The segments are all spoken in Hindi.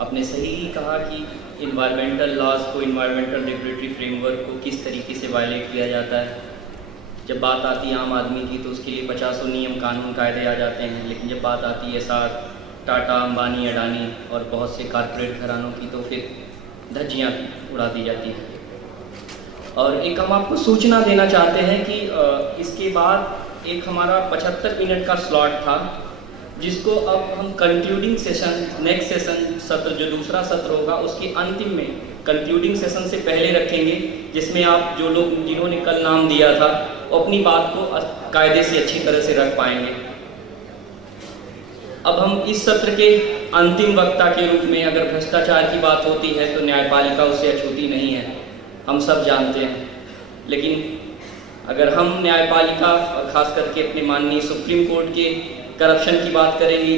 आपने सही ही कहा कि इन्वायरमेंटल लॉज को, इन्वायरमेंटल रेगुलेटरी फ्रेमवर्क को किस तरीके से वायलेट किया जाता है। जब बात आती है आम आदमी की तो उसके लिए 50 नियम कानून कायदे आ जाते हैं, लेकिन जब बात आती है साथ टाटा, अंबानी, अडानी और बहुत से कारपोरेट घरानों की तो फिर धज्जियाँ उड़ा दी जाती हैं। और एक हम आपको सूचना देना चाहते हैं कि इसके बाद एक हमारा 75 मिनट का स्लॉट था, जिसको अब हम कंक्लूडिंग सेशन, नेक्स्ट सेशन सत्र जो दूसरा सत्र होगा उसके अंतिम में कंक्लूडिंग सेशन से पहले रखेंगे, जिसमें आप जो लोग जिन्होंने कल नाम दिया था वो अपनी बात को कायदे से अच्छी तरह से रख पाएंगे। अब हम इस सत्र के अंतिम वक्ता के रूप में, अगर भ्रष्टाचार की बात होती है तो न्यायपालिका उससे अछूती नहीं है, हम सब जानते हैं। लेकिन अगर हम न्यायपालिका और खास करके अपने माननीय सुप्रीम कोर्ट के करप्शन की बात करेंगे,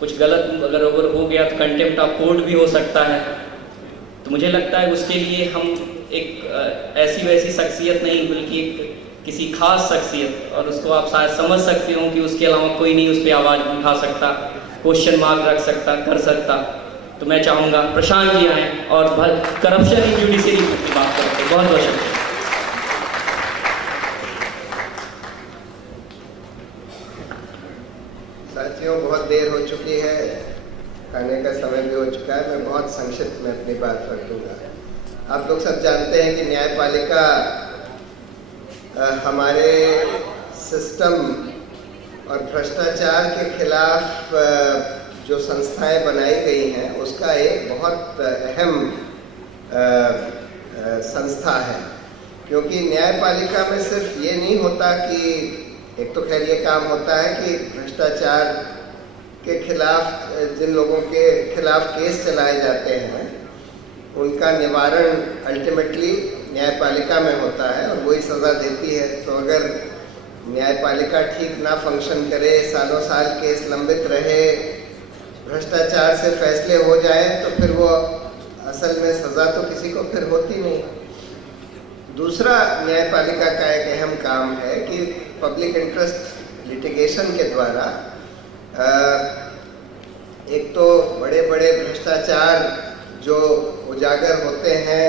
कुछ गलत अगर हो गया तो कंटेम्प्ट ऑफ कोर्ट भी हो सकता है। तो मुझे लगता है उसके लिए हम एक ऐसी वैसी शख्सियत नहीं, बल्कि एक किसी खास शख्सियत, और उसको आप शायद समझ सकते हो कि उसके अलावा कोई नहीं उस पर आवाज़ उठा सकता, क्वेश्चन मार्क रख सकता, कर सकता। तो मैं चाहूँगा प्रशांत जी आएँ और करप्शन इन जुडिशरी की बात करते हैं। बहुत बहुत शुक्रिया। साथियों, बहुत देर हो चुकी है, खाने का समय भी हो चुका है। मैं बहुत संक्षिप्त में अपनी बात रखूँगा। आप लोग सब जानते हैं कि न्यायपालिका हमारे सिस्टम और भ्रष्टाचार के खिलाफ जो संस्थाएं बनाई गई हैं उसका एक बहुत अहम संस्था है। क्योंकि न्यायपालिका में सिर्फ ये नहीं होता कि एक तो खैर ये काम होता है कि भ्रष्टाचार के खिलाफ जिन लोगों के खिलाफ केस चलाए जाते हैं उनका निवारण अल्टीमेटली न्यायपालिका में होता है और वही सज़ा देती है। तो अगर न्यायपालिका ठीक ना फंक्शन करे, सालों साल केस लंबित रहे, भ्रष्टाचार से फैसले हो जाए, तो फिर वो असल में सज़ा तो किसी को फिर होती नहीं। दूसरा न्यायपालिका का एक अहम काम है कि पब्लिक इंटरेस्ट लिटिगेशन के द्वारा एक तो बड़े बड़े भ्रष्टाचार जो उजागर होते हैं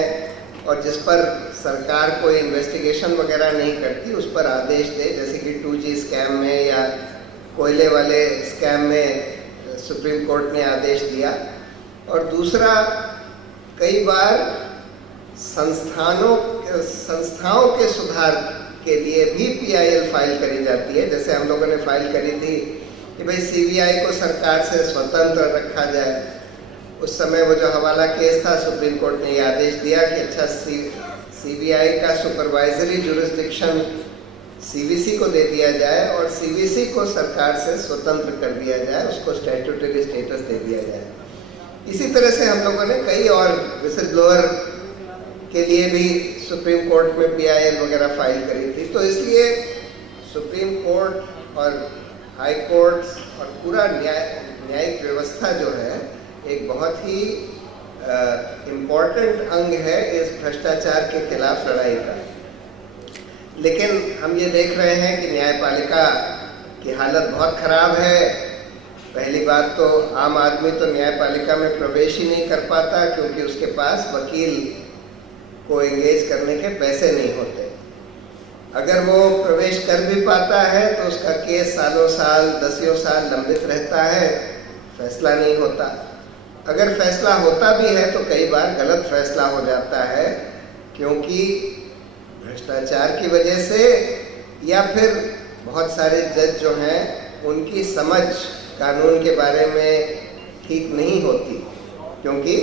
और जिस पर सरकार कोई इन्वेस्टिगेशन वगैरह नहीं करती, उस पर आदेश दे, जैसे कि 2G स्कैम में या कोयले वाले स्कैम में सुप्रीम कोर्ट ने आदेश दिया। और दूसरा, कई बार संस्थाओं के सुधार के लिए भी PIL फाइल करी जाती है। जैसे हम लोगों ने फाइल करी थी कि भाई CBI को सरकार से स्वतंत्र रखा जाए। उस समय वो जो हवाला केस था, सुप्रीम कोर्ट ने ये आदेश दिया कि अच्छा CBI का सुपरवाइजरी जुरिस्डिक्शन CVC को दे दिया जाए और CVC को सरकार से स्वतंत्र कर दिया जाए, उसको स्टैट्यूटरी स्टेटस दे दिया जाए। इसी तरह से हम लोगों ने कई और विसल ब्लोअर के लिए भी सुप्रीम कोर्ट में PIL वगैरह फाइल करी थी। तो इसलिए सुप्रीम कोर्ट और हाई कोर्ट्स और पूरा न्यायिक व्यवस्था जो है एक बहुत ही इम्पॉर्टेंट अंग है इस भ्रष्टाचार के खिलाफ लड़ाई का। लेकिन हम ये देख रहे हैं कि न्यायपालिका की हालत बहुत खराब है। पहली बात तो आम आदमी तो न्यायपालिका में प्रवेश ही नहीं कर पाता, क्योंकि उसके पास वकील को एंगेज करने के पैसे नहीं होते। अगर वो प्रवेश कर भी पाता है तो उसका केस सालों साल, दसियों साल लंबित रहता है, फैसला नहीं होता। अगर फैसला होता भी है तो कई बार गलत फैसला हो जाता है, क्योंकि भ्रष्टाचार की वजह से या फिर बहुत सारे जज जो हैं उनकी समझ कानून के बारे में ठीक नहीं होती। क्योंकि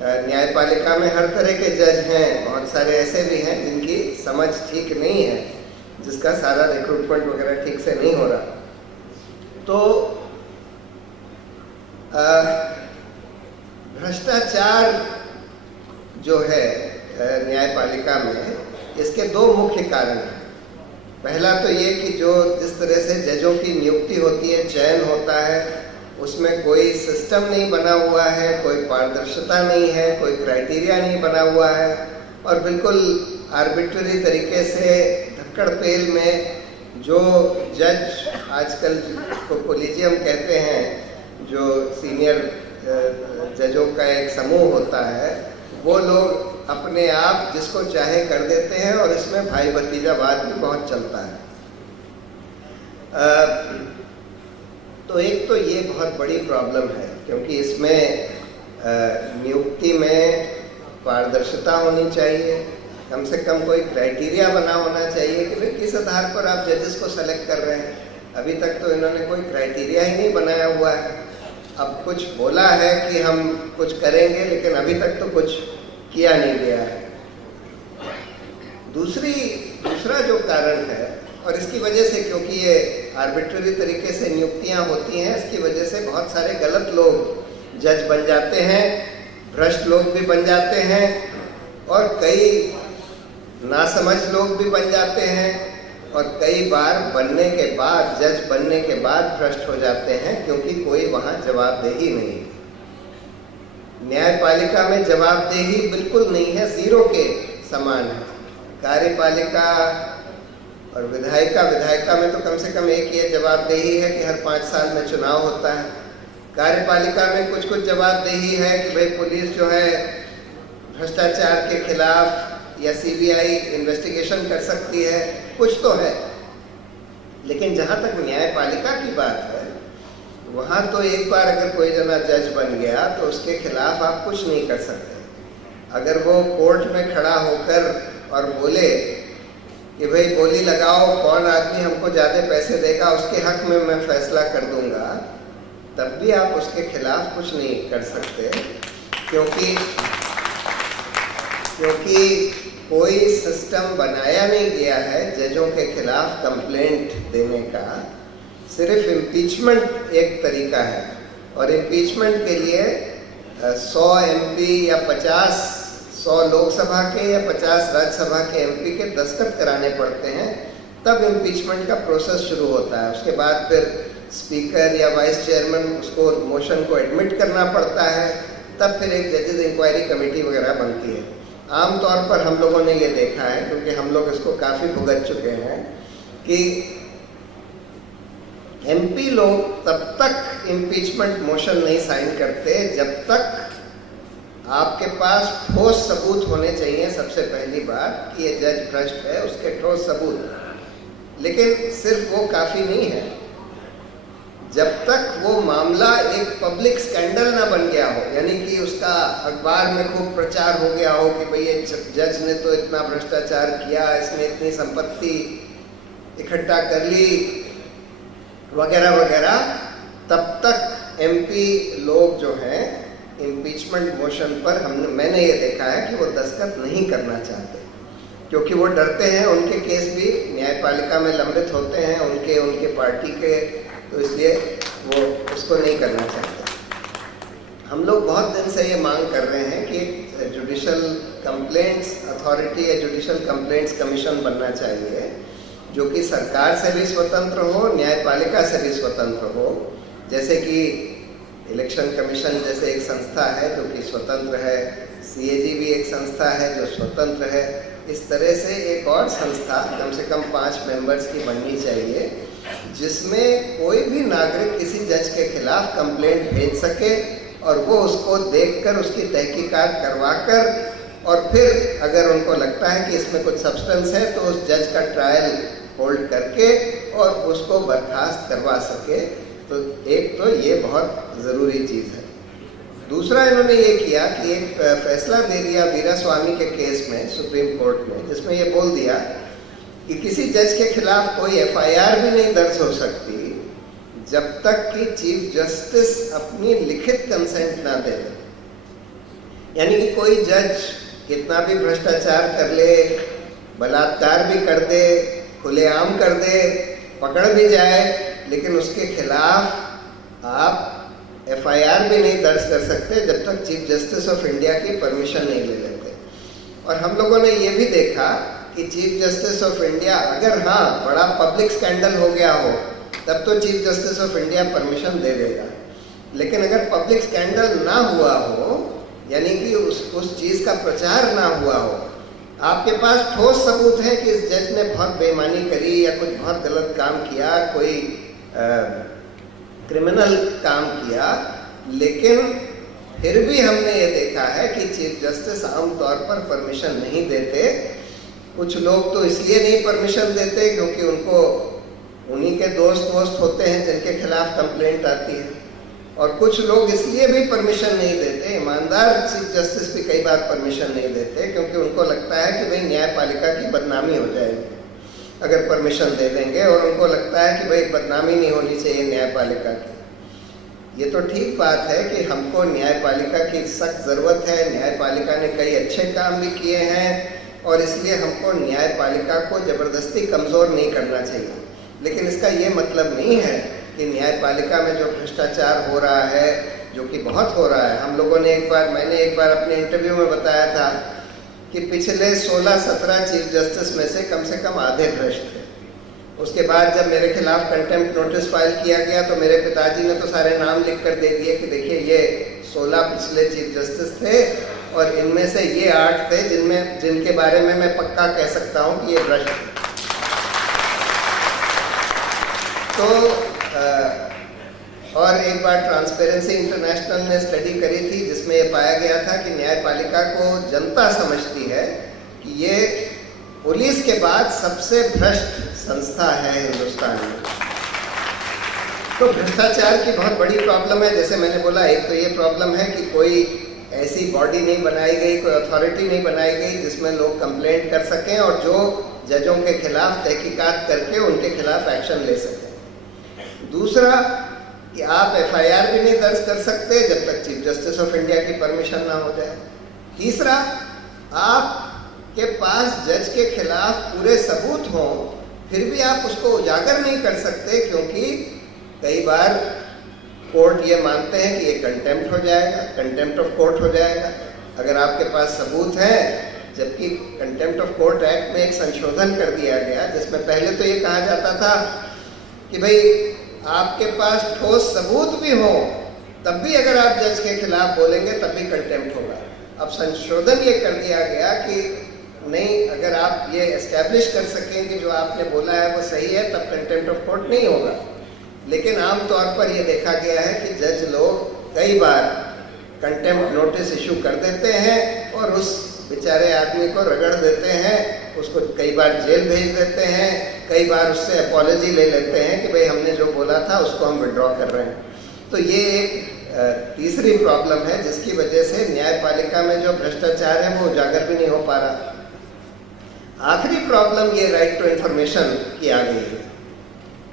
न्यायपालिका में हर तरह के जज हैं, बहुत सारे ऐसे भी हैं जिनकी समझ ठीक नहीं है, जिसका सारा रिक्रूटमेंट वगैरह ठीक से नहीं हो रहा। तो भ्रष्टाचार जो है न्यायपालिका में, इसके दो मुख्य कारण हैं। पहला तो ये कि जो जिस तरह से जजों की नियुक्ति होती है, चयन होता है, उसमें कोई सिस्टम नहीं बना हुआ है, कोई पारदर्शिता नहीं है, कोई क्राइटेरिया नहीं बना हुआ है और बिल्कुल आर्बिट्ररी तरीके से धक्कड़ पेल में जो जज आजकल को कोलिजियम कहते हैं, जो सीनियर जज जजों का एक समूह होता है, वो लोग अपने आप जिसको चाहे कर देते हैं और इसमें भाई भतीजावाद भी बहुत चलता है। तो एक तो ये बहुत बड़ी प्रॉब्लम है, क्योंकि इसमें नियुक्ति में पारदर्शिता होनी चाहिए, कम से कम कोई क्राइटेरिया बना होना चाहिए कि भाई किस आधार पर आप जजेस को सेलेक्ट कर रहे हैं। अभी तक तो इन्होंने कोई क्राइटेरिया ही नहीं बनाया हुआ है। अब कुछ बोला है कि हम कुछ करेंगे, लेकिन अभी तक तो कुछ किया नहीं गया है। दूसरा जो कारण है, और इसकी वजह से, क्योंकि ये आर्बिट्ररी तरीके से नियुक्तियां होती हैं, इसकी वजह से बहुत सारे गलत लोग जज बन जाते हैं, भ्रष्ट लोग भी बन जाते हैं, और कई नासमझ लोग भी बन जाते हैं, और कई बार बनने के बाद, जज बनने के बाद भ्रष्ट हो जाते हैं, क्योंकि कोई वहां जवाबदेही नहीं। न्यायपालिका में जवाबदेही बिल्कुल नहीं है, जीरो के समान है। कार्यपालिका और विधायिका में तो कम से कम एक ये जवाबदेही है कि हर 5 साल में चुनाव होता है। कार्यपालिका में कुछ जवाबदेही है कि भाई पुलिस जो है भ्रष्टाचार के खिलाफ या सीबीआई इन्वेस्टिगेशन कर सकती है, कुछ तो है। लेकिन जहां तक न्यायपालिका की बात है, वहां तो एक बार अगर कोई जना जज बन गया तो उसके खिलाफ आप कुछ नहीं कर सकते। अगर वो कोर्ट में खड़ा होकर और बोले कि भाई बोली लगाओ, कौन आदमी हमको ज्यादा पैसे देगा, उसके हक में मैं फैसला कर दूंगा, तब भी आप उसके खिलाफ कुछ नहीं कर सकते, क्योंकि कोई सिस्टम बनाया नहीं गया है जजों के खिलाफ कंप्लेंट देने का। सिर्फ इम्पीचमेंट एक तरीका है, और इम्पीचमेंट के लिए 100 एमपी या 100 लोकसभा के या 50 राज्यसभा के एमपी के दस्तखत कराने पड़ते हैं, तब इम्पीचमेंट का प्रोसेस शुरू होता है। उसके बाद फिर स्पीकर या वाइस चेयरमैन उसको मोशन को एडमिट करना पड़ता है, तब फिर एक जजेस इंक्वायरी कमेटी वगैरह बनती है। आमतौर पर हम लोगों ने ये देखा है, क्योंकि हम लोग इसको काफी भुगत चुके हैं, कि एमपी लोग तब तक इम्पीचमेंट मोशन नहीं साइन करते जब तक आपके पास ठोस सबूत होने चाहिए। सबसे पहली बात कि ये जज भ्रष्ट है, उसके ठोस सबूत। लेकिन सिर्फ वो काफी नहीं है, जब तक वो मामला एक पब्लिक स्कैंडल ना बन गया हो, यानी कि उसका अखबार में खूब प्रचार हो गया हो कि भाई ये जज ने तो इतना भ्रष्टाचार किया, इसने इतनी संपत्ति इकट्ठा कर ली वगैरह वगैरह, तब तक एमपी लोग जो हैं इम्पीचमेंट मोशन पर मैंने ये देखा है कि वो दस्तखत नहीं करना चाहते, क्योंकि वो डरते हैं उनके केस भी न्यायपालिका में लंबित होते हैं, उनके पार्टी के, तो इसलिए वो उसको नहीं करना चाहते। हम लोग बहुत दिन से ये मांग कर रहे हैं कि जुडिशल कंप्लेंट्स अथॉरिटी या जुडिशल कंप्लेंट्स कमीशन बनना चाहिए, जो कि सरकार से भी स्वतंत्र हो, न्यायपालिका से भी स्वतंत्र हो। जैसे कि इलेक्शन कमीशन जैसे एक संस्था है जो कि स्वतंत्र है, सीएजी भी एक संस्था है जो स्वतंत्र है, इस तरह से एक और संस्था कम से कम 5 मेंबर्स की बननी चाहिए, जिसमें कोई भी नागरिक किसी जज के खिलाफ कंप्लेंट भेज सके और वो उसको देखकर उसकी तहकीकात करवाकर, और फिर अगर उनको लगता है कि इसमें कुछ सब्सटेंस है तो उस जज का ट्रायल होल्ड करके और उसको बर्खास्त करवा सके। तो एक तो ये बहुत ज़रूरी चीज़ है। दूसरा इन्होंने ये किया कि एक फैसला दे दिया वीरास्वामी के केस में सुप्रीम कोर्ट में, जिसमें ये बोल दिया कि किसी जज के खिलाफ कोई एफआईआर भी नहीं दर्ज हो सकती जब तक कि चीफ जस्टिस अपनी लिखित कंसेंट ना दे। यानी कि कोई जज कितना भी भ्रष्टाचार कर ले, बलात्कार भी कर दे, खुलेआम कर दे, पकड़ भी जाए, लेकिन उसके खिलाफ आप एफआईआर भी नहीं दर्ज कर सकते जब तक चीफ जस्टिस ऑफ इंडिया की परमिशन नहीं ले लेते। और हम लोगों ने ये भी देखा कि चीफ जस्टिस ऑफ इंडिया, अगर हाँ बड़ा पब्लिक स्कैंडल हो गया हो, तब तो chief justice of India permission दे देगा। लेकिन अगर पब्लिक स्कैंडल ना हुआ हो, यानी कि उस चीज का प्रचार ना हुआ हो, आपके पास ठोस सबूत है कि इस जज ने बहुत बेईमानी करी या कुछ बहुत गलत काम किया, कोई क्रिमिनल काम किया, लेकिन फिर भी हमने ये देखा है कि चीफ जस्टिस आमतौर पर परमिशन नहीं देते। कुछ लोग तो इसलिए नहीं परमिशन देते क्योंकि उनको उन्हीं के दोस्त होते हैं जिनके खिलाफ कंप्लेंट आती है, और कुछ लोग इसलिए भी परमिशन नहीं देते, ईमानदार चीफ जस्टिस भी कई बार परमिशन नहीं देते क्योंकि उनको लगता है कि भाई न्यायपालिका की बदनामी हो जाएगी अगर परमिशन दे देंगे, और उनको लगता है कि भाई बदनामी नहीं होनी चाहिए न्यायपालिका की। ये तो ठीक बात है कि हमको न्यायपालिका की सख्त ज़रूरत है, न्यायपालिका ने कई अच्छे काम भी किए हैं, और इसलिए हमको न्यायपालिका को ज़बरदस्ती कमज़ोर नहीं करना चाहिए। लेकिन इसका ये मतलब नहीं है कि न्यायपालिका में जो भ्रष्टाचार हो रहा है, जो कि बहुत हो रहा है, हम लोगों ने मैंने एक बार अपने इंटरव्यू में बताया था कि पिछले 16-17 चीफ जस्टिस में से कम आधे भ्रष्ट थे। उसके बाद जब मेरे खिलाफ कंटेम्प्ट नोटिस फाइल किया गया तो मेरे पिताजी ने तो सारे नाम लिख कर दे दिए कि देखिए ये 16 पिछले चीफ जस्टिस थे और इनमें से ये 8 थे जिनके बारे में मैं पक्का कह सकता हूँ कि ये भ्रष्ट थे। तो और एक बार ट्रांसपेरेंसी इंटरनेशनल ने स्टडी करी थी जिसमें ये पाया गया था कि न्यायपालिका को जनता समझती है कि ये पुलिस के बाद सबसे भ्रष्ट संस्था है हिंदुस्तान में। तो भ्रष्टाचार की बहुत बड़ी प्रॉब्लम है। जैसे मैंने बोला, एक तो ये प्रॉब्लम है कि कोई ऐसी बॉडी नहीं बनाई गई, कोई अथॉरिटी नहीं बनाई गई जिसमें लोग कंप्लेंट कर सकें और जो जजों के खिलाफ तहकीकात करके उनके खिलाफ एक्शन ले सकें। दूसरा कि आप एफआईआर भी नहीं दर्ज कर सकते जब तक चीफ जस्टिस ऑफ इंडिया की परमिशन ना हो जाए। तीसरा, आपके पास जज के खिलाफ पूरे सबूत हों फिर भी आप उसको उजागर नहीं कर सकते क्योंकि कई बार कोर्ट ये मानते हैं कि ये कंटेम्प्ट हो जाएगा, कंटेम्प्ट ऑफ कोर्ट हो जाएगा अगर आपके पास सबूत है। जबकि कंटेम्प्ट ऑफ कोर्ट एक्ट में एक संशोधन कर दिया गया जिसमें पहले तो ये कहा जाता था कि भाई आपके पास ठोस सबूत भी हो तब भी अगर आप जज के खिलाफ बोलेंगे तब भी कंटेम्प्ट होगा। अब संशोधन ये कर दिया गया कि नहीं, अगर आप ये एस्टैब्लिश कर सकें कि जो आपने बोला है वो सही है तब कंटेम्प्ट ऑफ कोर्ट नहीं होगा। लेकिन आमतौर पर ये देखा गया है कि जज लोग कई बार कंटेम्प्ट नोटिस इशू कर देते हैं और उस बेचारे आदमी को रगड़ देते हैं, उसको कई बार जेल भेज देते हैं, कई बार उससे अपॉलॉजी ले लेते हैं कि भाई हमने जो बोला था उसको हम विड्रॉ कर रहे हैं। तो ये एक तीसरी प्रॉब्लम है जिसकी वजह से न्यायपालिका में जो भ्रष्टाचार है वो उजागर भी नहीं हो पा रहा। आखिरी प्रॉब्लम ये राइट टू इंफॉर्मेशन की आ गई है।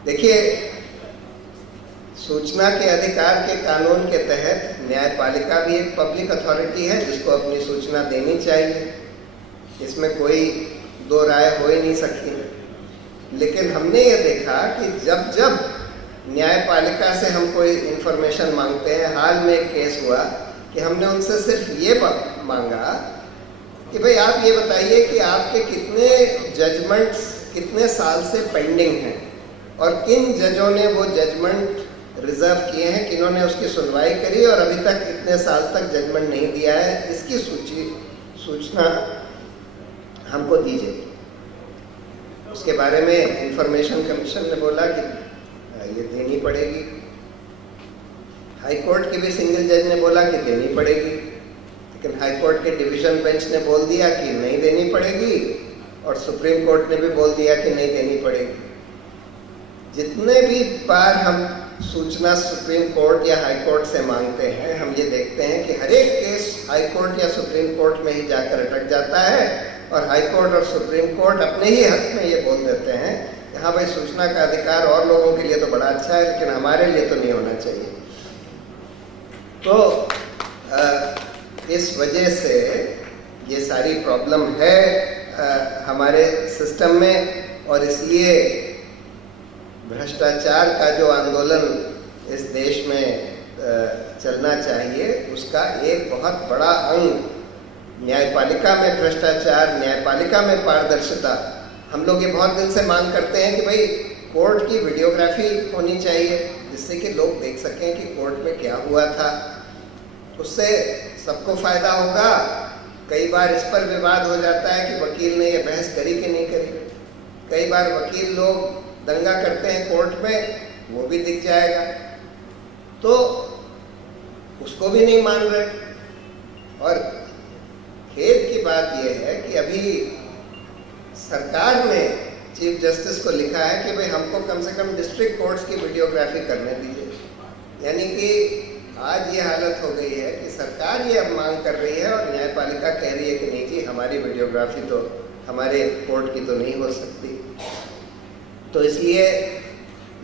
देखिए, सूचना के अधिकार के कानून के तहत न्यायपालिका भी एक पब्लिक अथॉरिटी है जिसको अपनी सूचना देनी चाहिए, इसमें कोई दो राय हो ही नहीं सकती। लेकिन हमने ये देखा कि जब जब न्यायपालिका से हम कोई इंफॉर्मेशन मांगते हैं, हाल में एक केस हुआ कि हमने उनसे सिर्फ ये मांगा कि भाई आप ये बताइए कि आपके कितने जजमेंट्स कितने साल से पेंडिंग हैं और किन जजों ने वो जजमेंट रिजर्व किए हैं, किन्होंने उसकी सुनवाई करी और अभी तक कितने साल तक जजमेंट नहीं दिया है, इसकी सूचना हमको दीजिए। उसके बारे में इंफॉर्मेशन कमीशन ने बोला कि ये देनी पड़ेगी। हाई कोर्ट के भी सिंगल जज ने बोला कि देनी पड़ेगी, लेकिन हाई कोर्ट के डिवीजन बेंच ने बोल दिया कि नहीं देनी पड़ेगी और सुप्रीम कोर्ट ने भी बोल दिया कि नहीं देनी पड़ेगी। जितने भी बार हम सूचना सुप्रीम कोर्ट या हाई कोर्ट से मांगते हैं, हम ये देखते हैं कि हर एक केस हाई कोर्ट या सुप्रीम कोर्ट में ही जाकर अटक जाता है और हाई कोर्ट और सुप्रीम कोर्ट अपने ही हक में ये बोल देते हैं कि हाँ भाई, सूचना का अधिकार और लोगों के लिए तो बड़ा अच्छा है लेकिन हमारे लिए तो नहीं होना चाहिए। तो इस वजह से ये सारी प्रॉब्लम है हमारे सिस्टम में, और इसलिए भ्रष्टाचार का जो आंदोलन इस देश में चलना चाहिए उसका एक बहुत बड़ा अंग न्यायपालिका में भ्रष्टाचार, न्यायपालिका में पारदर्शिता। हम लोग ये बहुत दिन से मांग करते हैं कि भाई कोर्ट की वीडियोग्राफी होनी चाहिए जिससे कि लोग देख सकें कि कोर्ट में क्या हुआ था, उससे सबको फायदा होगा। कई बार इस पर विवाद हो जाता है कि वकील ने ये बहस करी कि नहीं करी। कई बार वकील लोग दंगा करते हैं कोर्ट में, वो भी दिख जाएगा। तो उसको भी नहीं मान रहे। और खेद की बात यह है कि अभी सरकार ने चीफ जस्टिस को लिखा है कि भाई हमको कम से कम डिस्ट्रिक्ट कोर्ट्स की वीडियोग्राफी करने दीजिए। यानी कि आज ये हालत हो गई है कि सरकार ये अब मांग कर रही है और न्यायपालिका कह रही है कि नहीं जी, हमारी वीडियोग्राफी तो हमारे कोर्ट की तो नहीं हो सकती। तो इसलिए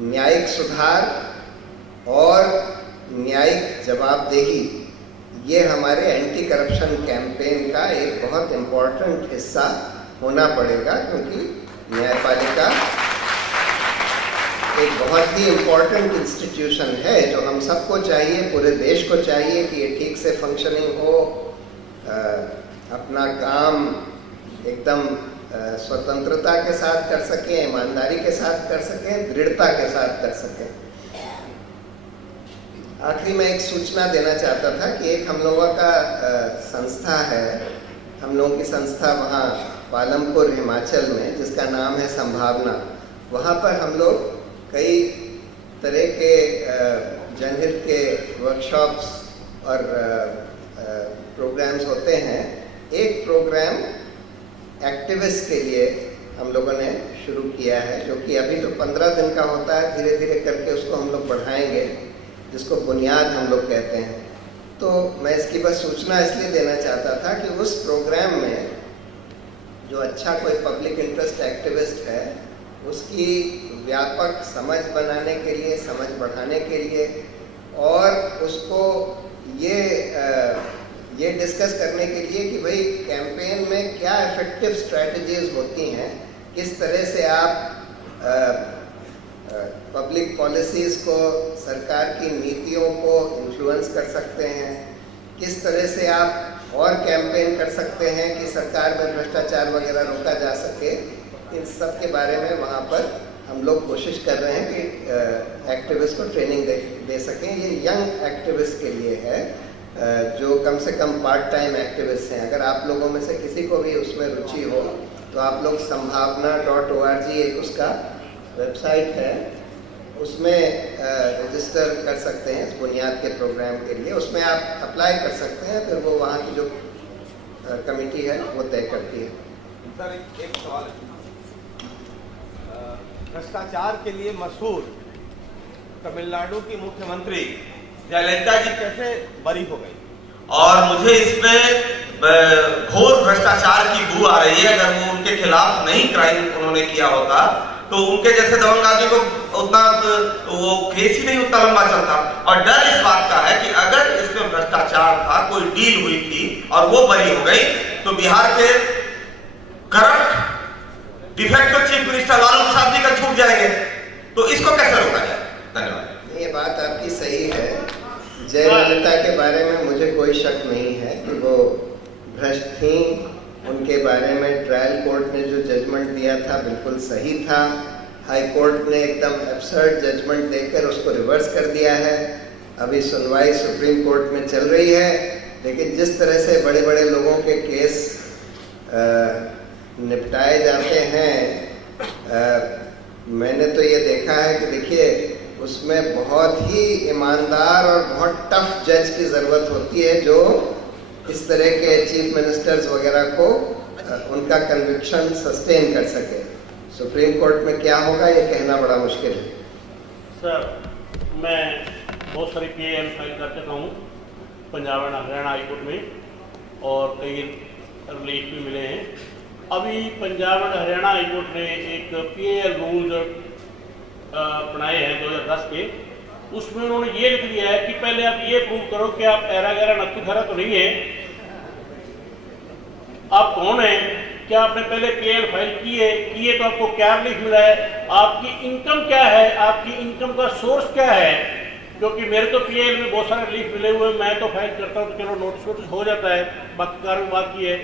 न्यायिक सुधार और न्यायिक जवाबदेही ये हमारे एंटी करप्शन कैंपेन का एक बहुत इम्पोर्टेंट हिस्सा होना पड़ेगा, क्योंकि न्यायपालिका एक बहुत ही इम्पोर्टेंट इंस्टीट्यूशन है जो हम सबको चाहिए, पूरे देश को चाहिए कि ये ठीक से फंक्शनिंग हो, अपना काम एकदम स्वतंत्रता के साथ कर सकें, ईमानदारी के साथ कर सकें, दृढ़ता के साथ कर सकें। आखिरी में एक सूचना देना चाहता था कि एक हम लोगों का संस्था है, हम लोगों की संस्था वहाँ पालमपुर हिमाचल में, जिसका नाम है संभावना। वहाँ पर हम लोग कई तरह के जनहित के वर्कशॉप्स और प्रोग्राम्स होते हैं। एक प्रोग्राम एक्टिविस्ट के लिए हम लोगों ने शुरू किया है, जो कि अभी तो 15 दिन का होता है, धीरे धीरे करके उसको हम लोग बढ़ाएंगे, जिसको बुनियाद हम लोग कहते हैं। तो मैं इसकी बस सूचना इसलिए देना चाहता था कि उस प्रोग्राम में जो अच्छा कोई पब्लिक इंटरेस्ट एक्टिविस्ट है, उसकी व्यापक समझ बनाने के लिए, समझ बढ़ाने के लिए, और उसको ये डिस्कस करने के लिए कि भाई कैंपेन में क्या इफेक्टिव स्ट्रैटेजीज होती हैं, किस तरह से आप पब्लिक पॉलिसीज़ को, सरकार की नीतियों को इन्फ्लुएंस कर सकते हैं, किस तरह से आप और कैंपेन कर सकते हैं कि सरकार में भ्रष्टाचार वगैरह रोका जा सके। इन सब के बारे में वहाँ पर हम लोग कोशिश कर रहे हैं कि एक्टिविस्ट को ट्रेनिंग दे सकें। ये यंग एक्टिविस्ट के लिए है, जो कम से कम पार्ट टाइम एक्टिविस्ट हैं। अगर आप लोगों में से किसी को भी उसमें रुचि हो तो आप लोग संभावना.org एक उसका वेबसाइट है, उसमें रजिस्टर कर सकते हैं इस बुनियाद के प्रोग्राम के लिए। उसमें आप अप्लाई कर सकते हैं, फिर वो वहाँ की जो कमेटी है वो तय करती है। सर एक सवाल, भ्रष्टाचार के लिए मशहूर तमिलनाडु की मुख्यमंत्री जयललिता जी कैसे बरी हो गई? और मुझे इसमें घोर भ्रष्टाचार की बू आ रही है। अगर वो उनके खिलाफ नहीं क्राइम उन्होंने किया होता तो उनके जैसे दबंग आदमी को उतना वो केस ही नहीं उतना लंबा चलता। और डर इस बात का है कि अगर इसमें भ्रष्टाचार था, कोई डील हुई थी और वो बरी हो गई, तो बिहार के corrupt defective chief minister Lalu Prasad ji का छूट जाएंगे। तो इसको कैसे रोका जाए? धन्यवाद। ये बात आपकी सही है। जयललिता के बारे में मुझे कोई शक नहीं है कि वो भ्रष्ट थी। उनके बारे में ट्रायल कोर्ट ने जो जजमेंट दिया था बिल्कुल सही था। हाई कोर्ट ने एकदम एब्सर्ड जजमेंट देकर उसको रिवर्स कर दिया है। अभी सुनवाई सुप्रीम कोर्ट में चल रही है। लेकिन जिस तरह से बड़े बड़े लोगों के केस निपटाए जाते हैं, मैंने तो ये देखा है कि देखिए उसमें बहुत ही ईमानदार और बहुत टफ जज की ज़रूरत होती है, जो इस तरह के चीफ मिनिस्टर्स वगैरह को उनका कन्विक्शन सस्टेन कर सके। सुप्रीम कोर्ट में क्या होगा ये कहना बड़ा मुश्किल है। सर, मैं बहुत सारी PIL फाइल कर चुका हूँ Punjab and Haryana high court में, और कई रिलीफ भी मिले हैं। अभी Punjab and Haryana high court ने एक PIL रूल्स बनाए हैं 2010 के। उसमें उन्होंने ये लिख दिया है कि पहले आप ये प्रूव करो कि आप ऐरा गैरा नक्की खरा तो नहीं है, आप कौन है, क्या आपने पहले PIL फाइल किए तो आपको क्या रिलीफ मिला है, आपकी इनकम क्या है, आपकी इनकम का सोर्स क्या है। क्योंकि मेरे तो PIL में बहुत सारे रिलीफ मिले हुए, मैं तो फाइल करता हूँ तो चलो नोटिस हो जाता है, बाकी कार्रवाई बाकी है।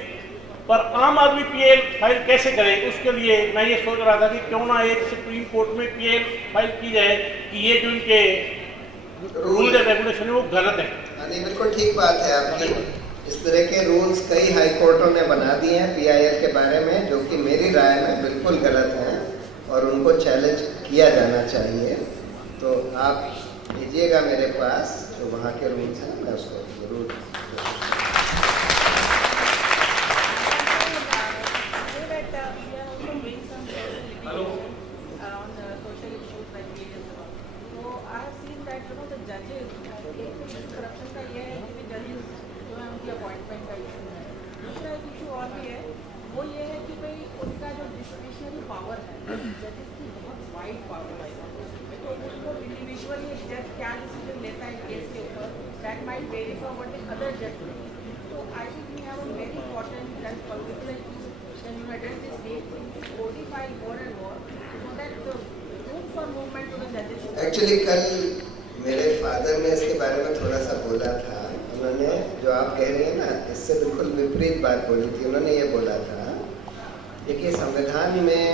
पर आम आदमी PIL फाइल कैसे करे, उसके लिए मैं ये सोच रहा था कि क्यों ना एक सुप्रीम कोर्ट में PIL फाइल की जाए कि ये जो इनके रूल एंड रेगुलेशन है वो गलत है। नहीं, बिल्कुल ठीक बात है आपकी। इस तरह के रूल्स कई हाई कोर्टों ने बना दिए हैं PIL के बारे में, जो कि मेरी राय में बिल्कुल गलत हैं और उनको चैलेंज किया जाना चाहिए। तो आप भेजिएगा मेरे पास जो वहाँ के रूल्स हैं मैं उसको जरूर Hello. Around social issues like various. So I have seen that the judges, एक corruption का ये है कि judges जो है उनकी appointment का issue है. दूसरा एक issue और भी है, वो ये है कि भाई उनका जो discretionary power है, judges की बहुत wide power है. तो उसको individually एक judge क्या decision लेता है case के ऊपर, that might vary from what the other judge does. So I think we have a very important and particular issue. When you address this case, codify more and more so that the room for movement to the judges. Actually कल मेरे फादर ने इसके बारे में थोड़ा सा बोला था. उन्होंने जो आप कह रहे हैं ना, इससे बिल्कुल विपरीत बात बोली थी. उन्होंने ये बोला था, देखिए संविधान में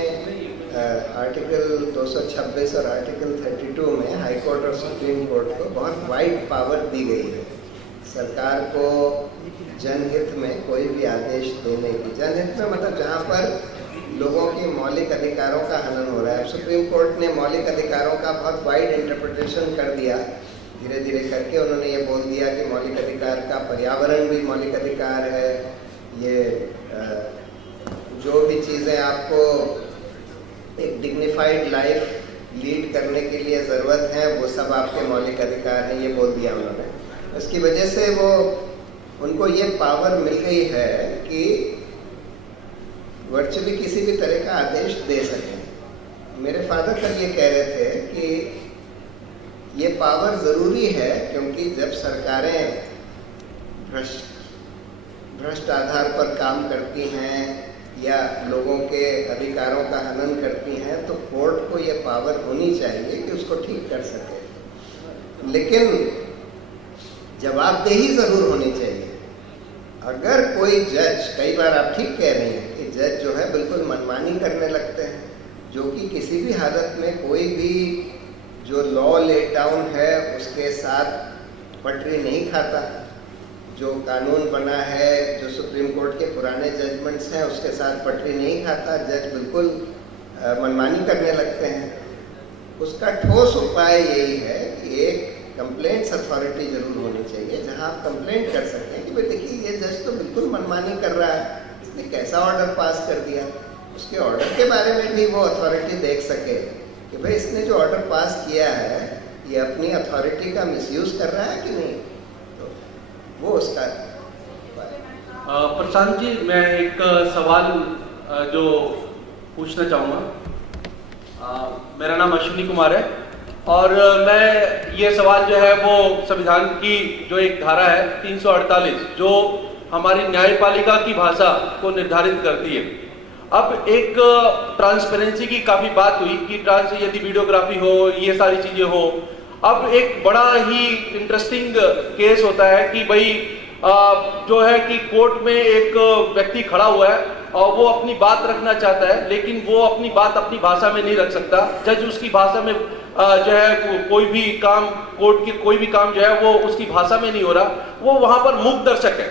आर्टिकल 226 और आर्टिकल 32 में हाई कोर्ट और सुप्रीम कोर्ट को बहुत वाइड पावर दी गई है सरकार को जनहित में कोई भी आदेश देने की. जनहित में मतलब जहाँ पर लोगों के मौलिक अधिकारों का हनन हो रहा है. सुप्रीम कोर्ट ने मौलिक अधिकारों का बहुत वाइड इंटरप्रिटेशन कर दिया. धीरे धीरे करके उन्होंने ये बोल दिया कि मौलिक अधिकार का पर्यावरण भी मौलिक अधिकार है. ये जो भी चीज़ें आपको एक डिग्निफाइड लाइफ लीड करने के लिए ज़रूरत है वो सब आपके मौलिक अधिकार हैं, ये बोल दिया उन्होंने. उसकी वजह से वो उनको ये पावर मिल गई है कि वर्चुअली किसी भी तरह का आदेश दे सकें. मेरे फादर कल ये कह रहे थे कि ये पावर ज़रूरी है क्योंकि जब सरकारें भ्रष्ट आधार पर काम करती हैं या लोगों के अधिकारों का हनन करती हैं तो कोर्ट को ये पावर होनी चाहिए कि उसको ठीक कर सके. लेकिन जवाबदेही ज़रूर होनी चाहिए. अगर कोई जज, कई बार आप ठीक कह रही हैं कि जज जो है बिल्कुल मनमानी करने लगते हैं, जो कि किसी भी हालत में कोई भी जो लॉ लेट डाउन है उसके साथ पटरी नहीं खाता. जो कानून बना है, जो सुप्रीम कोर्ट के पुराने जजमेंट्स हैं उसके साथ पटरी नहीं खाता. जज बिल्कुल मनमानी करने लगते हैं. उसका ठोस उपाय यही है कि एक कंप्लेंट्स अथॉरिटी जरूर होनी चाहिए जहां आप कंप्लेंट कर सकते हैं कि भाई देखिए ये जज तो बिल्कुल मनमानी कर रहा है, इसने कैसा ऑर्डर पास कर दिया. उसके ऑर्डर के बारे में भी वो अथॉरिटी देख सके कि भाई इसने जो ऑर्डर पास किया है ये अपनी अथॉरिटी का मिसयूज कर रहा है कि नहीं. तो वो उसका प्रशांत जी, मैं एक सवाल जो पूछना चाहूँगा. मेरा नाम अश्विनी कुमार है और मैं ये सवाल जो है वो संविधान की जो एक धारा है 348 जो हमारी न्यायपालिका की भाषा को निर्धारित करती है. अब एक ट्रांसपेरेंसी की काफ़ी बात हुई कि यदि वीडियोग्राफी हो, ये सारी चीज़ें हो. अब एक बड़ा ही इंटरेस्टिंग केस होता है कि भाई जो है कि कोर्ट में एक व्यक्ति खड़ा हुआ है और वो अपनी बात रखना चाहता है लेकिन वो अपनी बात अपनी भाषा में नहीं रख सकता. जज उसकी भाषा में जो है कोई भी काम, कोर्ट की कोई भी काम जो है वो उसकी भाषा में नहीं हो रहा, वो वहां पर मूक दर्शक है.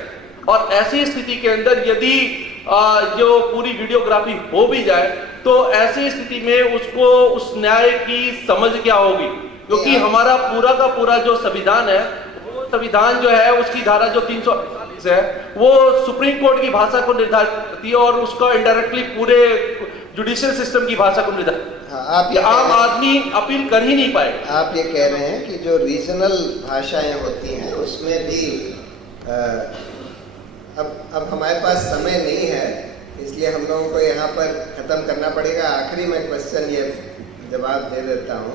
और ऐसी स्थिति के अंदर यदि जो पूरी वीडियोग्राफी हो भी जाए तो ऐसी स्थिति में उसको उस न्याय की समझ क्या होगी, क्योंकि हमारा पूरा का पूरा जो संविधान है वो संविधान जो है उसकी धारा जो 348 है वो सुप्रीम कोर्ट की भाषा को निर्धारित करती है और उसका इनडायरेक्टली पूरे जुडिशियल सिस्टम की भाषा को निर्धारित. आप ये आम आदमी अपील कर ही नहीं पाए. आप ये कह रहे हैं कि जो रीजनल भाषाएं होती हैं उसमें भी अब हमारे पास समय नहीं है इसलिए हम लोगों को यहाँ पर ख़त्म करना पड़ेगा. आखिरी में क्वेश्चन ये जवाब दे देता हूँ.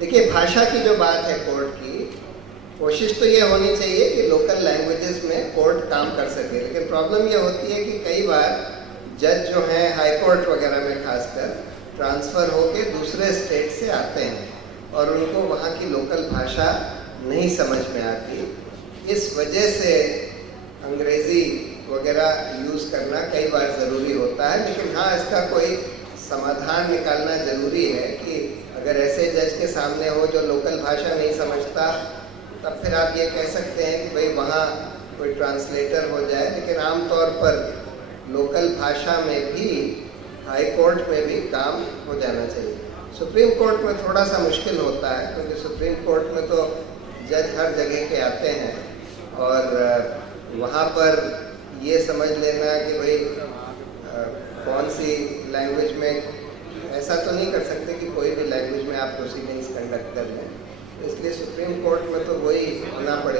देखिए भाषा की जो बात है कोर्ट की, कोशिश तो ये होनी चाहिए कि लोकल लैंग्वेजेस में कोर्ट काम कर सके. लेकिन प्रॉब्लम ये होती है कि कई बार जज जो हैं हाई कोर्ट वगैरह में खासकर ट्रांसफ़र होके दूसरे स्टेट से आते हैं और उनको वहाँ की लोकल भाषा नहीं समझ में आती. इस वजह से अंग्रेज़ी वगैरह यूज़ करना कई बार ज़रूरी होता है. लेकिन हाँ, इसका कोई समाधान निकालना ज़रूरी है कि अगर ऐसे जज के सामने हो जो लोकल भाषा नहीं समझता तब फिर आप ये कह सकते हैं कि भाई वहाँ कोई ट्रांसलेटर हो जाए. लेकिन आमतौर पर लोकल भाषा में भी हाई कोर्ट में भी काम हो जाना चाहिए. सुप्रीम कोर्ट में थोड़ा सा मुश्किल होता है क्योंकि सुप्रीम कोर्ट में तो जज हर जगह के आते हैं और वहाँ पर ये समझ लेना कि भाई कौन सी लैंग्वेज में, ऐसा तो नहीं कर सकते कि कोई भी लैंग्वेज में आप प्रोसीडिंग्स कंडक्ट कर लें, इसलिए सुप्रीम कोर्ट में तो वही होना पड़ेगा।